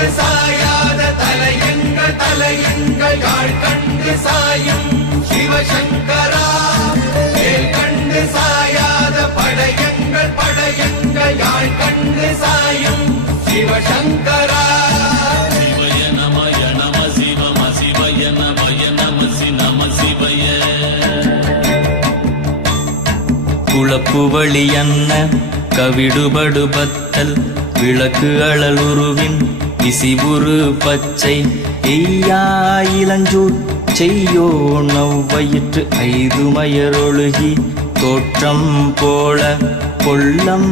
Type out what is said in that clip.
கண்டு சாயாத தலையங்கள் தலையங்கள் யாழ் கண்டு சாயும் சிவசங்கரா வேல் கண்டு சாயாத படையங்கள் படையங்கள் யாழ் கண்டு சாயும் சிவசங்கரா சிவய நமய நம சிவம சிவய நமய நம நம சிவய குளப்புவழி அன்ன கவிடுபடுபத்தல் விளக்கு அழலுருவின் விசிவுரு பச்சை எய்யா இளஞ்சூர் செய்யோ நவ்வயிற்று ஐதுமயரொழுகி தோற்றம் போல கொள்ளம்